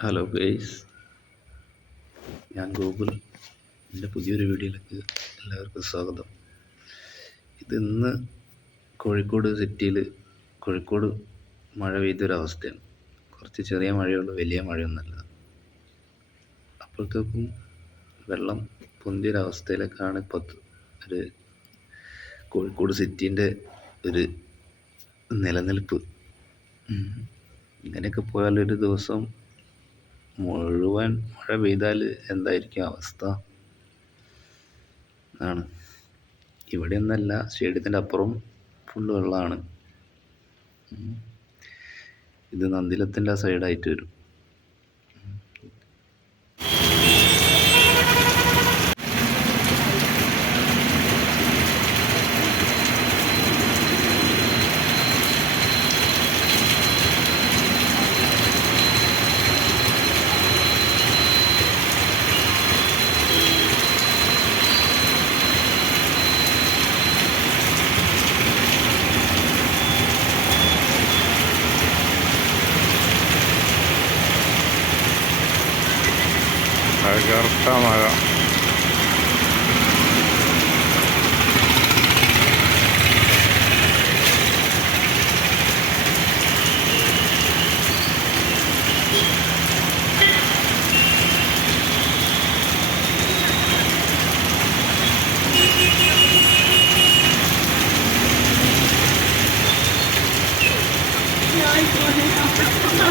Hello guys ഞാൻ Google എന്റെ പുതിയൊരു വീഡിയോയിലേക്ക് എല്ലാവർക്കും സ്വാഗതം. ഇത് ഇന്ന് കോഴിക്കോട് സിറ്റിയിൽ കോഴിക്കോട് മഴ പെയ്തൊരവസ്ഥയാണ്. കുറച്ച് ചെറിയ മഴയുള്ളൂ വലിയ മഴയൊന്നുമല്ല. അപ്പോഴത്തേക്കും വെള്ളം പൊന്തിയൊരവസ്ഥയിലേക്കാണ് ഇപ്പോൾ ഒരു കോഴിക്കോട് സിറ്റീന്റെ ഒരു നിലനിൽപ്പ്. ഇങ്ങനെയൊക്കെ പോയാൽ ഒരു ദിവസം മുഴുവൻ മഴ പെയ്താൽ എന്തായിരിക്കും അവസ്ഥ? ആണ്. ഇവിടെ ഒന്നല്ല സ്റ്റേഡിയത്തിന്റെ അപ്പുറം ഫുള്ള് വെള്ളമാണ്. ഇത് നന്ദിലത്തിന്റെ ആ സൈഡായിട്ട് വരും. തകർത്തമഴ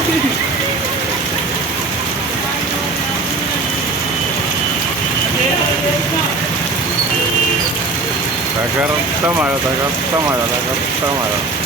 Thank you. La carta mala, la carta mala.